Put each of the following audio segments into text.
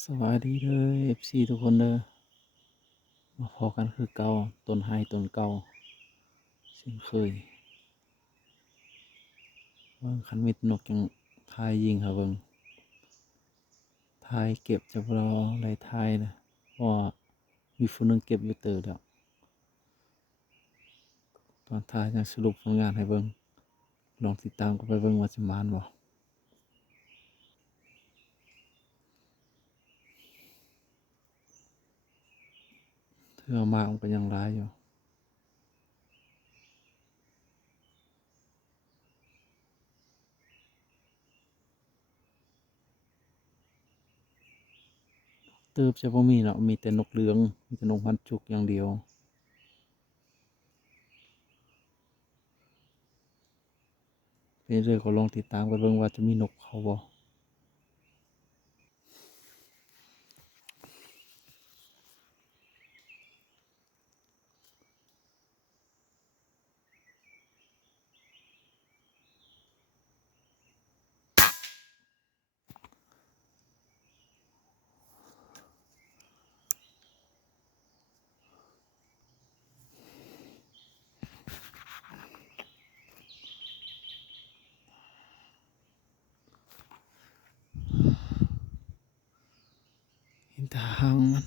สวัสดีเลยFC ทุกคนเด้อมาพอกันคือเก่าต้นไฮต้นเก่าเช่นเคยเบิ่งคันมิดนกยังทายยิงค่ะเบิ่งทายเก็บจะรอได้ทายนะเพราะว่ามีผู้หนึงเก็บอยู่เติบแล้วตอนทายจะสรุปผลงานให้เบิ่งลองติดตามกันไปเบิ่งว่าสิมานบ่เทื่อมากมันก็ยังหลายอยู่เติบจะบ่มีเนาะมีแต่นกเหลืองมีแต่นกพันจุกอย่างเดียวไปเรื่อยก็ลองติดตามกันเบิ่งว่าจะมีนกเขาบ่เห็นแต่หางมัน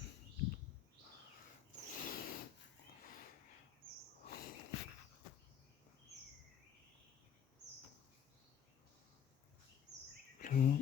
เหลือง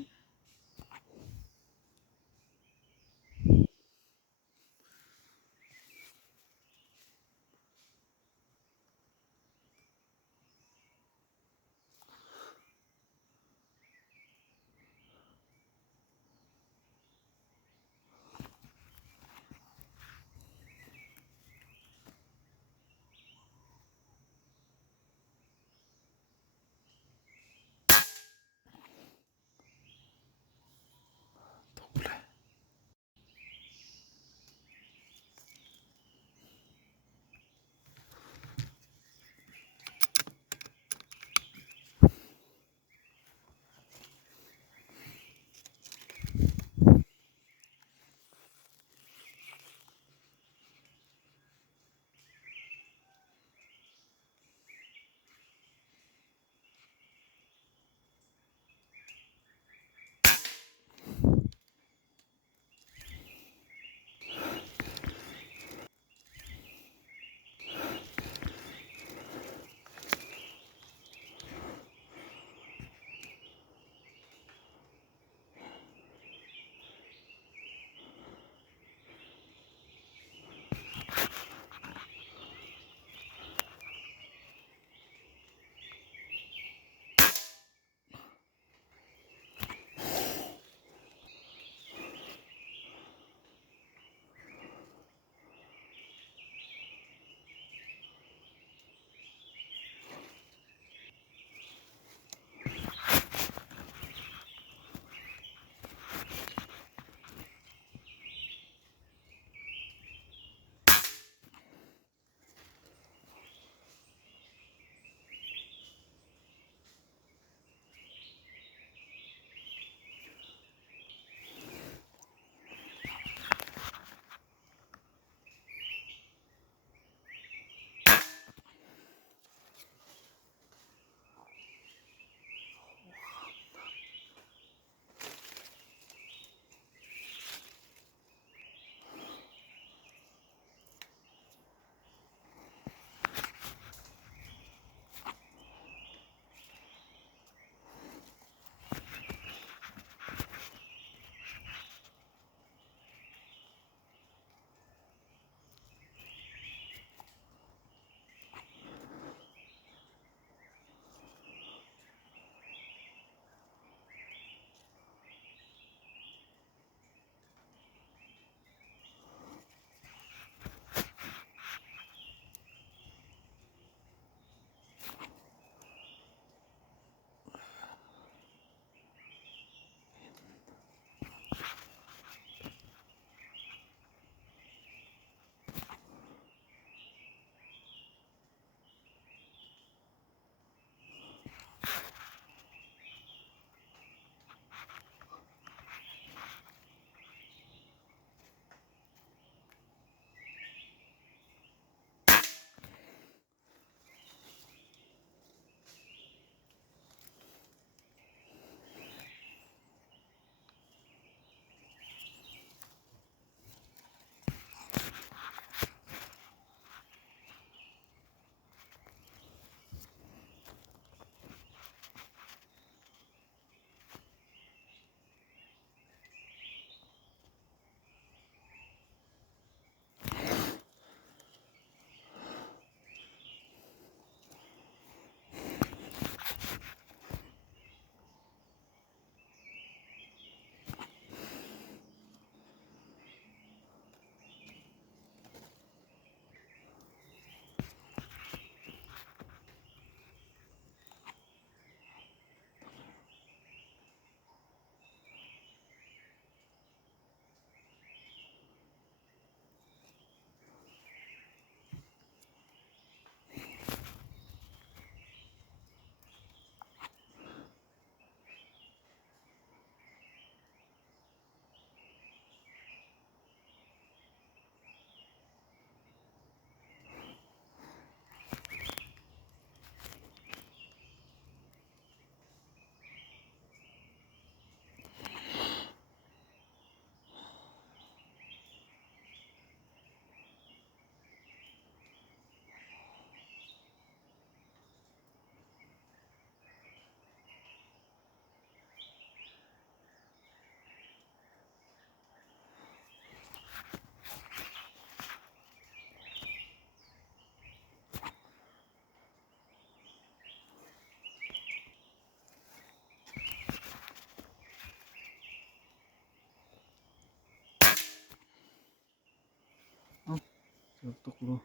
Tutok bro.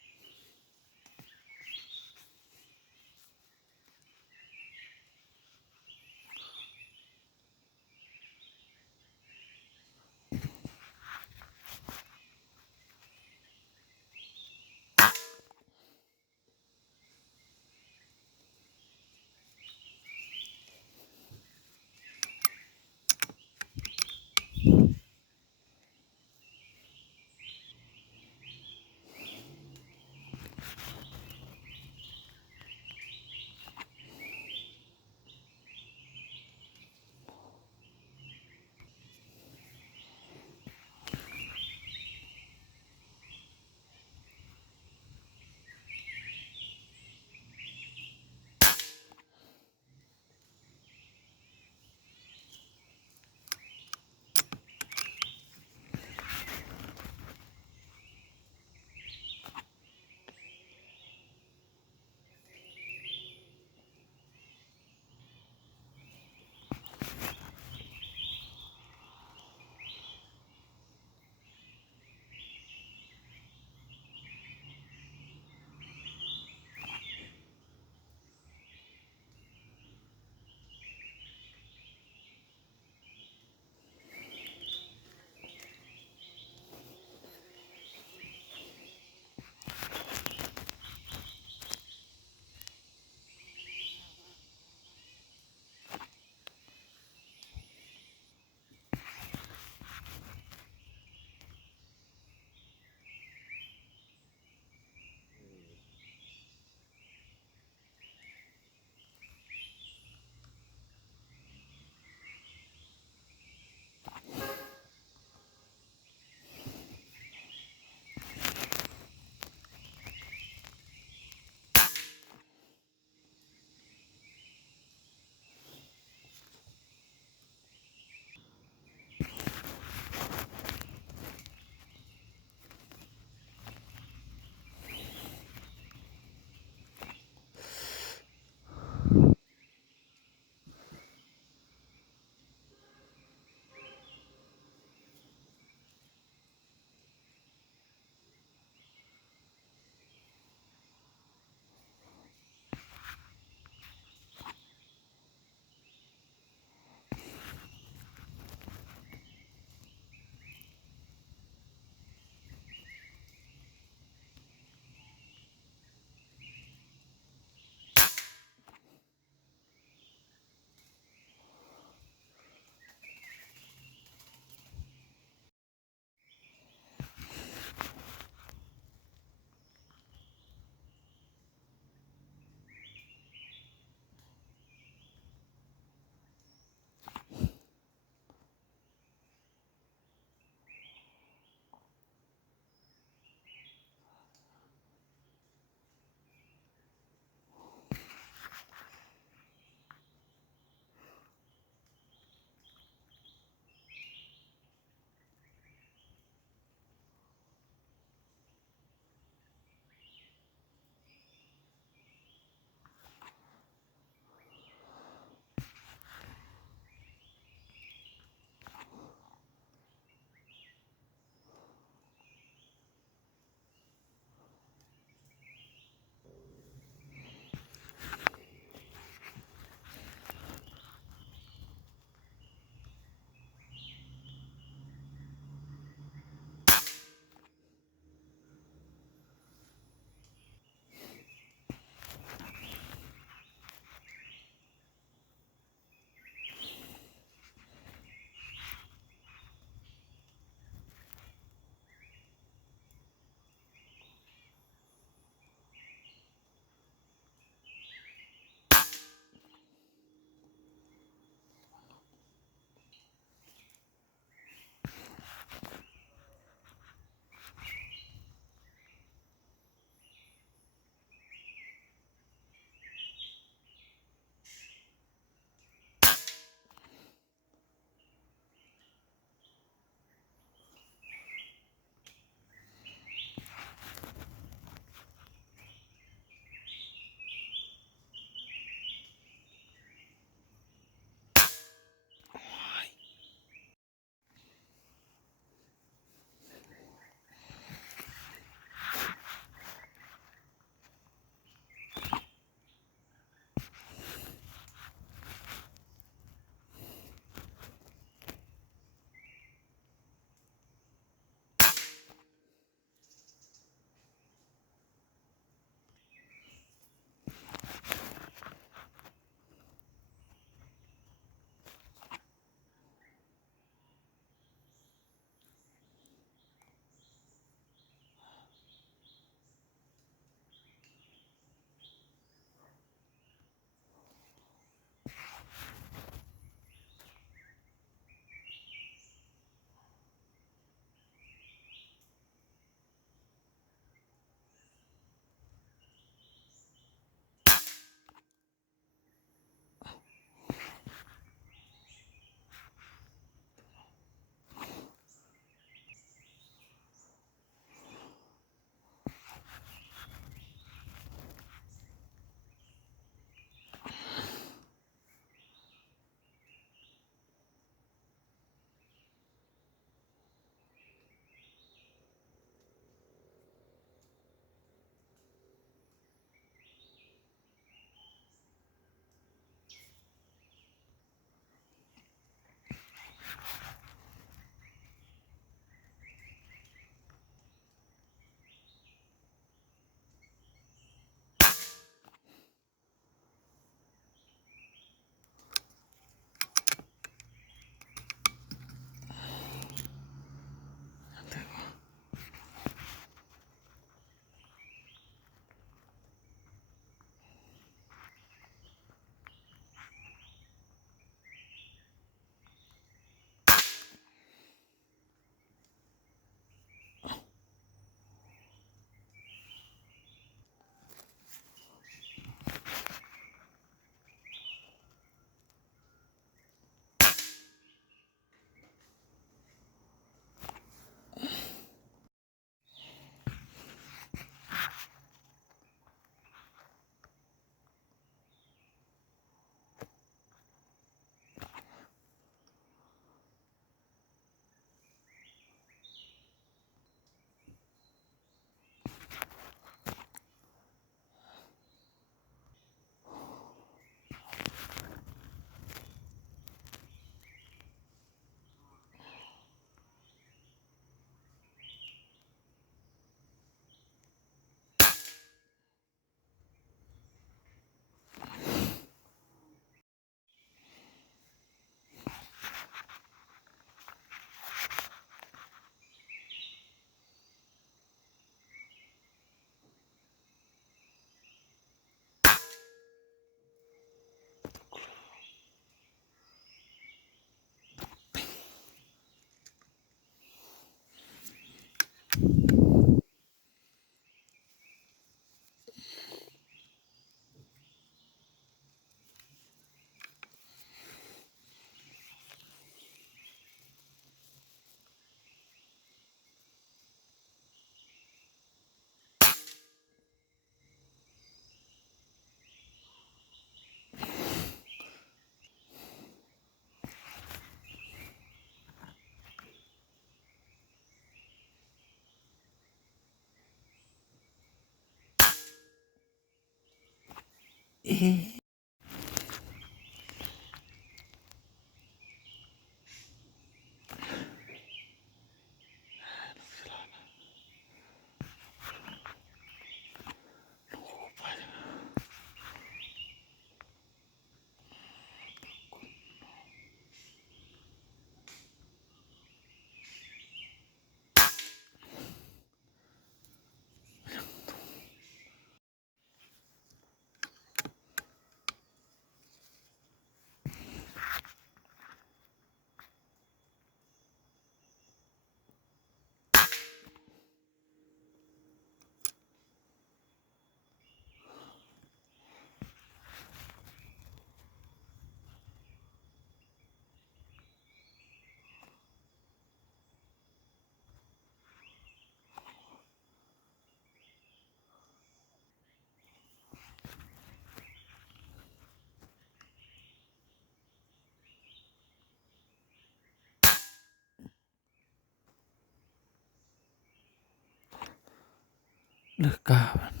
Lekaban.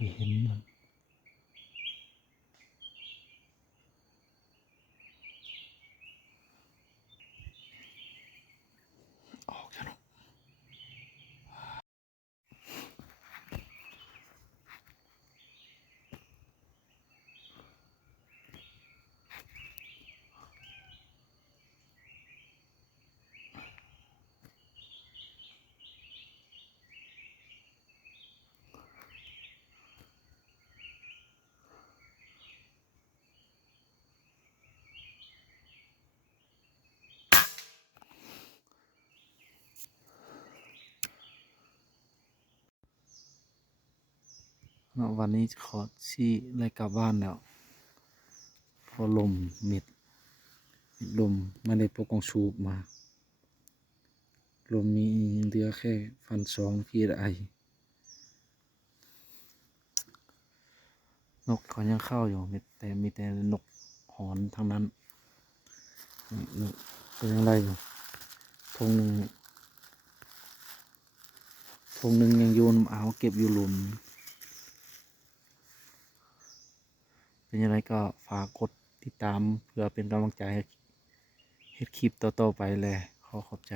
ไปเห็นมันออกแล้วเนาะวันนี้ขอชี้ไล่กลับบ้านแล้วพอลมเม็ดลมไม่ได้พกกองชูบมาลมมีเหลือแค่1,200พี่ไอนกเขายังเข้าอยู่แต่มีแต่นกหอนทั้งนั้นนกก็ยังไล่อยู่ธงหนึ่งยังโยนเอาเก็บอยู่หลุมเป็นยังไงก็ฝากกดติดตามเพื่อเป็นกำลังใจให้เฮ็ดคลิปต่อๆไปแหละขอบใจ